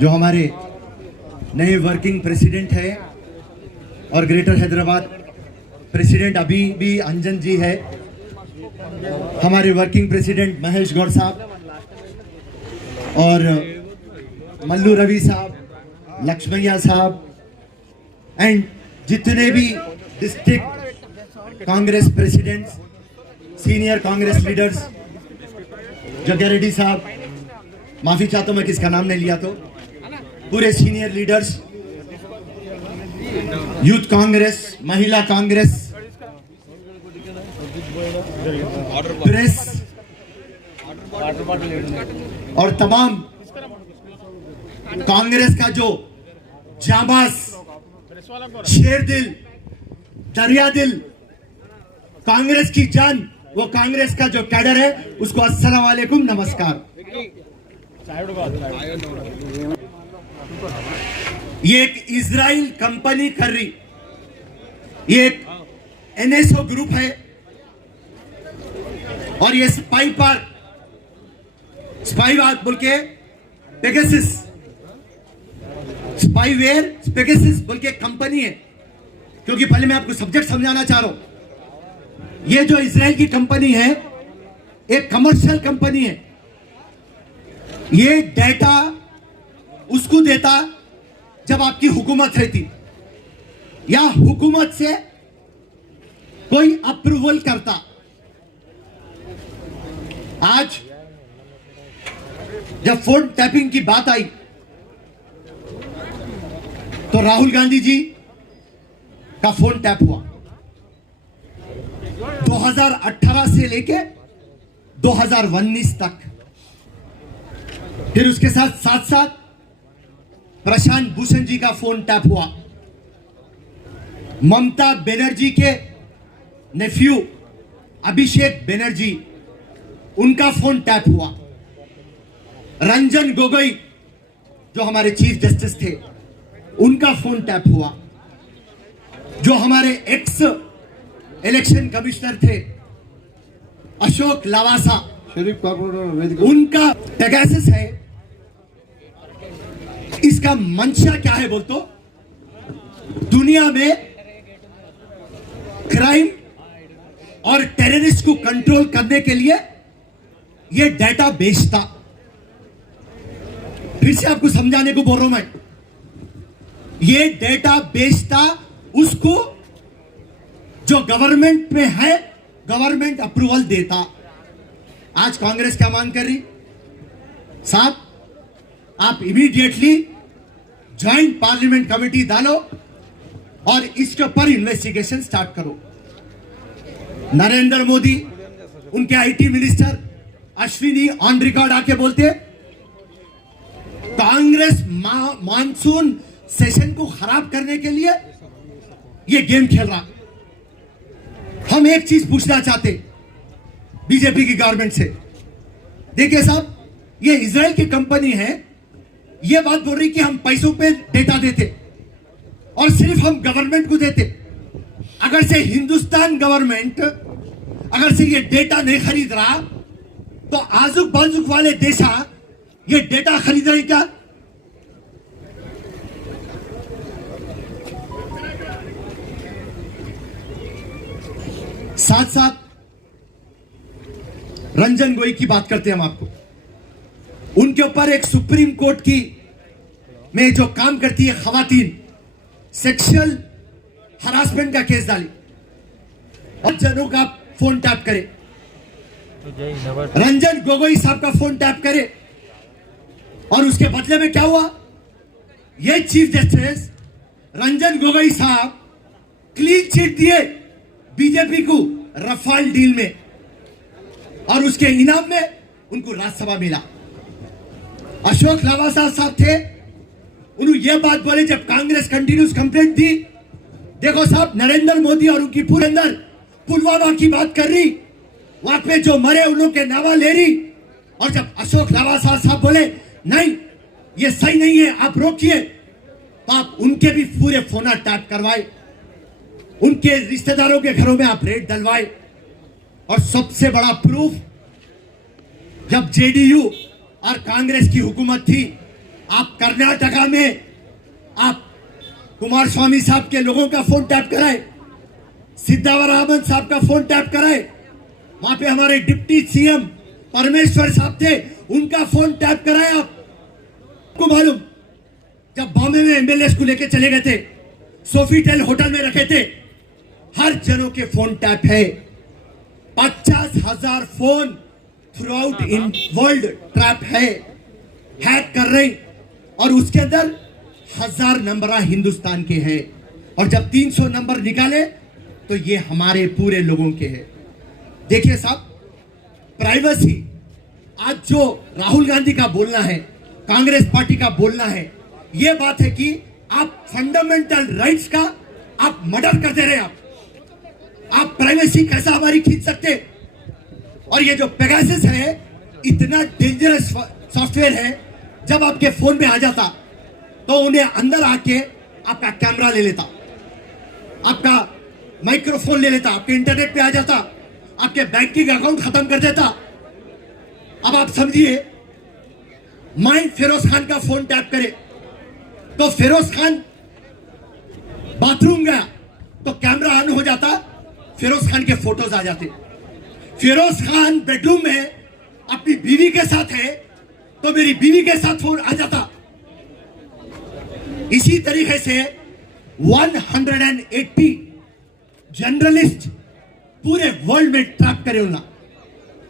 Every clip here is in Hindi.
जो हमारे नए वर्किंग प्रेसिडेंट है और ग्रेटर हैदराबाद प्रेसिडेंट अभी भी अंजन जी है, हमारे वर्किंग प्रेसिडेंट महेश गौड़ साहब और मल्लू रवि साहब, लक्ष्मैया साहब एंड जितने भी district Congress presidents, senior Congress leaders, Jagga Reddy साहब, माफी चाहता हूं मैं किसका नाम नहीं लिया तो, पूरे सीनियर लीडर्स, यूथ कांग्रेस, महिला कांग्रेस, प्रेस और तमाम कांग्रेस का जो जाबाज, शेर दिल, दरिया दिल, कांग्रेस की जान, वो कांग्रेस का जो कैडर है उसको अस्सलाम वालेकुम, नमस्कार। ये एक इजराइल कंपनी कर रही, ये एक एनएसओ ग्रुप है और ये स्पाईवेयर बोल के पेगासस, स्पाईवेयर पेगासस बोल के कंपनी है। क्योंकि पहले मैं आपको सब्जेक्ट समझाना चाह रहा हूं। ये जो इजराइल की कंपनी है एक कमर्शियल कंपनी है। ये डेटा उसको देता जब आपकी हुकूमत रहती या हुकूमत से कोई अप्रूवल करता। आज जब फोन टैपिंग की बात आई तो राहुल गांधी जी का फोन टैप हुआ 2018 से लेके 2019 तक। फिर उसके साथ साथ प्रशांत भूषण जी का फोन टैप हुआ, ममता बनर्जी के नेफ्यू अभिषेक बनर्जी, उनका फोन टैप हुआ, रंजन गोगोई जो हमारे चीफ जस्टिस थे उनका फोन टैप हुआ, जो हमारे एक्स इलेक्शन कमिश्नर थे अशोक लवासा, उनका पेगासस है। इसका मंशा क्या है बोल तो, दुनिया में क्राइम और टेररिस्ट को कंट्रोल करने के लिए ये डेटा बेचता। फिर से आपको समझाने को बोल रहा हूं मैं, ये डेटा बेचता उसको जो गवर्नमेंट में है, गवर्नमेंट अप्रूवल देता। आज कांग्रेस क्या मांग कर रही साहब, आप इमीडिएटली ज्वाइंट पार्लियामेंट कमेटी डालो और इसके ऊपर इन्वेस्टिगेशन स्टार्ट करो। नरेंद्र मोदी, उनके IT minister Ashwini on record आके बोलते कांग्रेस मानसून सेशन को खराब करने के लिए ये गेम खेल रहा। हम एक चीज पूछना चाहते बीजेपी की गवर्नमेंट से, देखिए साहब, ये इजराइल की कंपनी है, ये बात बोल रही कि हम पैसों पे डेटा देते और सिर्फ हम गवर्नमेंट को देते। अगर से हिंदुस्तान गवर्नमेंट अगर से ये डेटा नहीं खरीद रहा तो आजुक बाजुक वाले देशा ये डेटा खरीद रहे क्या? साथ साथ रंजन गोगोई की बात करते हैं हम आपको, उनके ऊपर एक सुप्रीम कोर्ट की में जो काम करती है खवातीन, सेक्सुअल हरासमेंट का केस डाली और जनों का फोन टैप करे, रंजन गोगोई साहब का फोन टैप करे और उसके बदले में क्या हुआ? ये चीफ जस्टिस रंजन गोगोई साहब क्लीन चिट दिए बीजेपी को रफाल डील में और उसके इनाम में उनको राज्यसभा मिला। अशोक लवासा साहब थे, उन्होंने ये बात बोले जब कांग्रेस कंटिन्यूस कंप्लेंट दी, देखो साहब नरेंद्र मोदी और उनकी पूरे अंदर पुलवामा की बात कर रही, वहां पे जो मरे उन लोग के नावा ले रही, और जब अशोक लवासा साहब बोले नहीं ये सही नहीं है आप रोकिए, तो आप उनके भी पूरे फोन टैप करवाए, उनके रिश्तेदारों के घरों में आप रेड डलवाए। और सबसे बड़ा प्रूफ, जब जेडीयू और कांग्रेस की हुकूमत थी आप कर्नाटका में आप कुमार स्वामी साहब के लोगों का फोन टैप कराए, सिद्धारामन साहब का फोन टैप कराए, वहां पे हमारे डिप्टी सीएम परमेश्वर साहब थे, उनका फोन टैप कराए। आपको मालूम, जब बॉम्बे में एमएलए को लेके चले गए थे, सोफीटेल होटल में रखे थे, हर जनों के फोन टैप है। 50,000 phone through out in world trap है, हैक कर रहे, और उसके अंदर 1000 नंबर हिंदुस्तान के हैं, और जब 300 नंबर निकाले तो ये हमारे पूरे लोगों के हैं। देखिए साहब, प्राइवेसी, आज जो राहुल गांधी का बोलना है, कांग्रेस पार्टी का बोलना है, ये बात है कि आप फंडामेंटल राइट्स का आप मर्डर कर दे रहे हैं। आप प्राइवेसी कैसा हमारी खींच सकते? और ये जो पेगासस है, इतना डेंजरस सॉफ्टवेयर है, जब आपके फोन में आ जाता तो उन्हें अंदर आके आपका कैमरा ले लेता, आपका माइक्रोफोन ले लेता, आपके इंटरनेट पे आ जाता, आपके बैंकिंग अकाउंट खत्म कर देता। अब आप समझिए, मैं फिरोज खान का फोन टैप करे तो फिरोज खान बाथरूम गया तो कैमरा ऑन हो जाता, फिरोज खान के फोटोज आ जाते। फिरोज खान बेडरूम में अपनी बीवी के साथ है तो मेरी बीवी के साथ फोन आ जाता। इसी तरीके से 180 जर्नलिस्ट पूरे वर्ल्ड में ट्रैप करे, उन्हें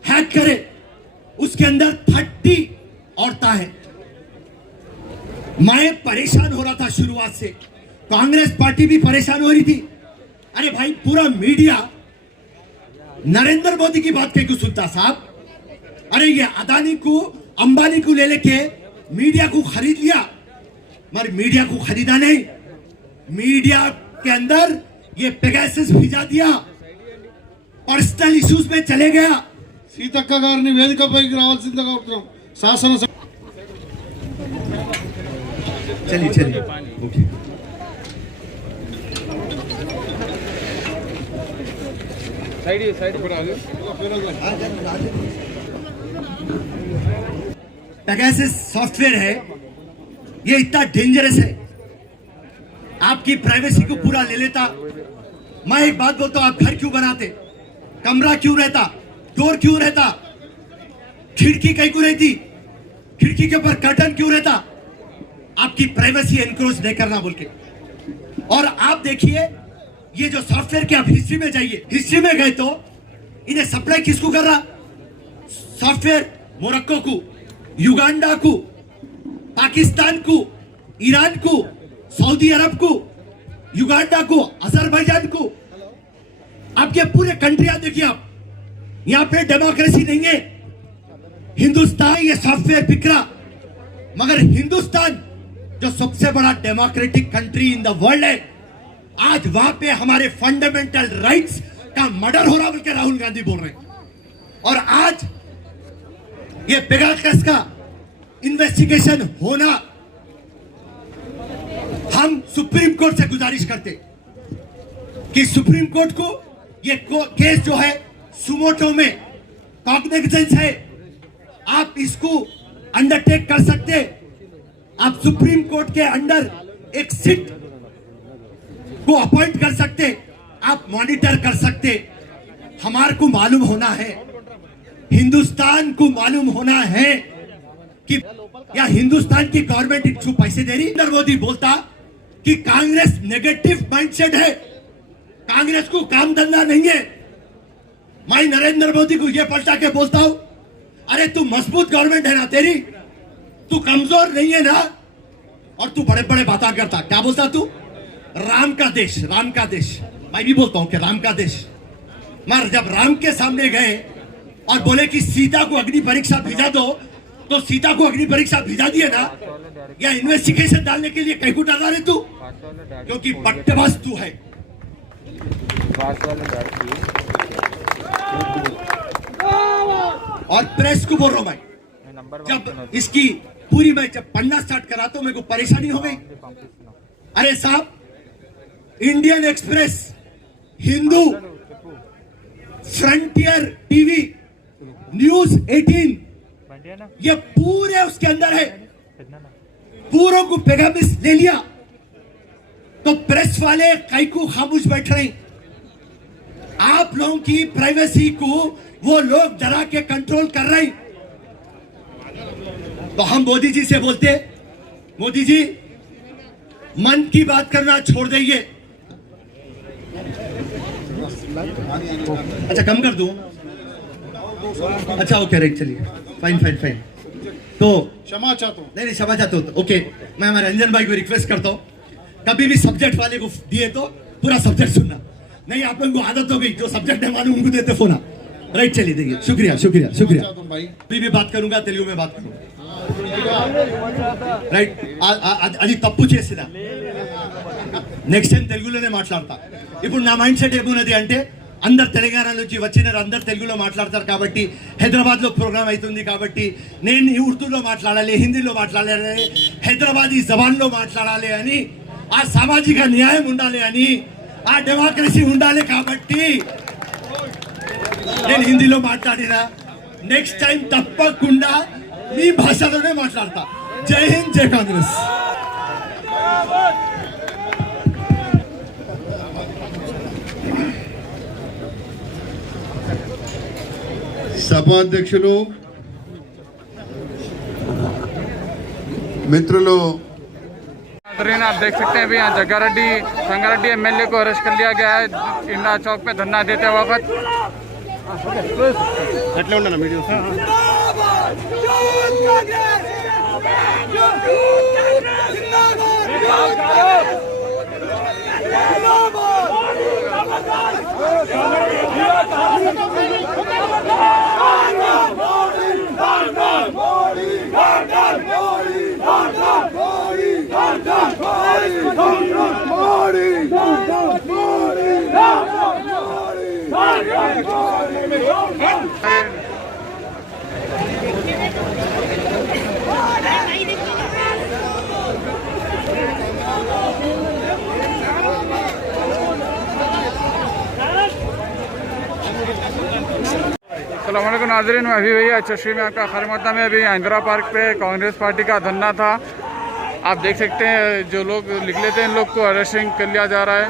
हैक करे, उसके अंदर 30 औरतें हैं। मैं परेशान हो रहा था शुरुआत से, कांग्रेस पार्टी भी परेशान हो रही थी। अरे भाई, पूरा मीडिया नरेंद्र मोदी की बात क्यों सुनता साहब? अरे ये अदानी को, अंबानी को ले लेके मीडिया को खरीद लिया, मगर मीडिया को खरीदा नहीं, मीडिया के अंदर ये पेगासस भिजा दिया, पर्सनल इश्यूज में चले गया। సీతక్క గారిని వేదికపైకి రావాల్సిందిగా కోరుతున్నాం। శాసన चलिए चलिए, ओके। पेगासस सॉफ्टवेयर है, ये इतना डेंजरस है, आपकी प्राइवेसी को पूरा ले लेता। मैं एक बात बोलता हूं, आप घर क्यों बनाते? कमरा क्यों रहता? डोर क्यों रहता? खिड़की कहीं क्यों रहती? खिड़की के ऊपर कर्टन क्यों रहता? आपकी प्राइवेसी एनक्रोच नहीं करना बोल के। और आप देखिए, ये जो सॉफ्टवेयर के आप हिस्ट्री में जाइए, हिस्ट्री में गए तो इन्हें सप्लाई किसको कर रहा? सॉफ्टवेयर मोरक्को को, युगांडा को, पाकिस्तान को, ईरान को, सऊदी अरब को, युगांडा को, अजरबैजान को, आपके पूरे कंट्रियां देखिए। आप यहां पे डेमोक्रेसी नहीं है। हिंदुस्तान ये सॉफ्टवेयर बिक रहा, मगर हिंदुस्तान जो सबसे बड़ा democratic country in the world है, आज वहां पे हमारे फंडामेंटल राइट्स का मर्डर हो रहा बोल के राहुल गांधी बोल रहे हैं। और आज ये पेगासस का इन्वेस्टिगेशन होना, हम सुप्रीम कोर्ट से गुजारिश करते कि सुप्रीम कोर्ट को ये केस जो है सुमोटो में कॉग्निजेंस है, आप इसको अंडरटेक कर सकते। आप सुप्रीम कोर्ट के अंडर एक सीट को अपॉइंट कर सकते, आप मॉनिटर कर सकते। हमारे को मालूम होना है, हिंदुस्तान को मालूम होना है कि या हिंदुस्तान की गवर्नमेंट इसको पैसे दे रही। नरेंद्र मोदी बोलता कि कांग्रेस नेगेटिव माइंडसेट है, कांग्रेस को काम धंधा नहीं है। मैं नरेंद्र मोदी को यह पलटा के बोलता हूं, अरे तू मजबूत गवर्नमेंट है ना तेरी, तू कमजोर नहीं है ना, और तू बड़े बड़े बातें करता। क्या बोलता तू? राम का देश, राम का देश। मैं भी बोलता हूं कि राम का देश, मगर जब राम के सामने गए और बोले कि सीता को अग्नि परीक्षा भेजा दो, तो सीता को अग्नि परीक्षा भेजा दिए ना, या इन्वेस्टिगेशन डालने के लिए कहीं को डाला रहे तू? क्योंकि बट्टेबाज तू है। और प्रेस को बोल रहा हूं मैं, जब इसकी पूरी मैं जब पढ़ना स्टार्ट करा तो मेरे को परेशानी हो गई। अरे साहब, Indian express, Hindu, frontier TV, news 18, ये पूरे उसके अंदर है। पूरों को पेगामिस ले लिया तो प्रेस वाले कई को खामोश बैठ रहे। आप लोगों की प्राइवेसी को वो लोग डरा के कंट्रोल कर रहे। तो हम मोदी जी से बोलते, मोदी जी मन की बात करना छोड़ देंगे। अच्छा कम कर दूं? अच्छा ओके राइट, चलिए फाइन फाइन फाइन। तो क्षमा चाहता हूँ। नहीं क्षमा चाहता हूँ। ओके, मैं हमारे रंजन भाई को रिक्वेस्ट करता हूँ, कभी भी सब्जेक्ट वाले को दिए तो पूरा सब्जेक्ट सुनना। नहीं आप लोगों को आदत हो गई, जो सब्जेक्ट है मालूम उनको देते फोन। राइट चलिए, देखिए शुक्रिया शुक्रिया शुक्रिया। भाई अभी भी बात करूंगा, तेलुगु में बात करूंगा। రైట్, అది తప్పు చేసిన నెక్స్ట్ టైం తెలుగులోనే మాట్లాడతా. ఇప్పుడు నా మైండ్ సెట్ ఏమున్నది అంటే, అందరు తెలంగాణ నుంచి వచ్చినారు, అందరు తెలుగులో మాట్లాడతారు కాబట్టి, హైదరాబాద్లో ప్రోగ్రామ్ అవుతుంది కాబట్టి నేను ఉర్దూలో మాట్లాడాలి, హిందీలో మాట్లాడాలి, హైదరాబాదీ జబాన్లో మాట్లాడాలి అని, ఆ సామాజిక న్యాయం ఉండాలి అని, ఆ డెమోక్రసీ ఉండాలి కాబట్టి నేను హిందీలో మాట్లాడినా. నెక్స్ట్ టైం తప్పకుండా మీ భాషలోనే మాట్లాడతా. జై హింద్, జై కాంగ్రెస్. సభాధ్యక్షులు, మిత్రులు, आप देख सकते हैं अभी यहाँ जग्गारेड्डी संगारेड्डी एमएलए को अरेस्ट कर लिया गया है इंदिरा चौक पे धरना देते वक्त। अस्सलामुअलैकुम नाज़रीन, मैं अभी भैया चश्मी में आपका खैर मकदम है। अभी इंदिरा पार्क पे कांग्रेस पार्टी का धरना था। आप देख सकते हैं जो लोग निकले थे इन लोग को अरेस्टिंग कर लिया जा रहा है।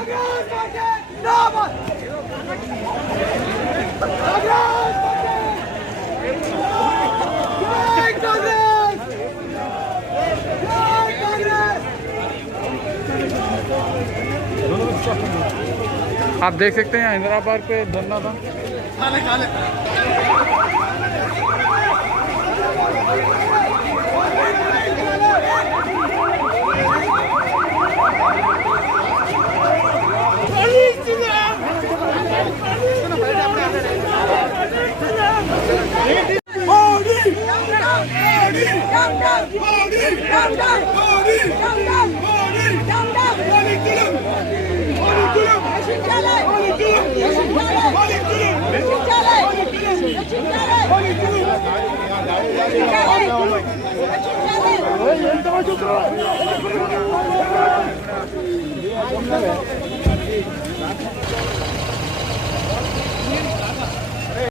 आप देख सकते हैं इंदिरा पार्क पे धरना था।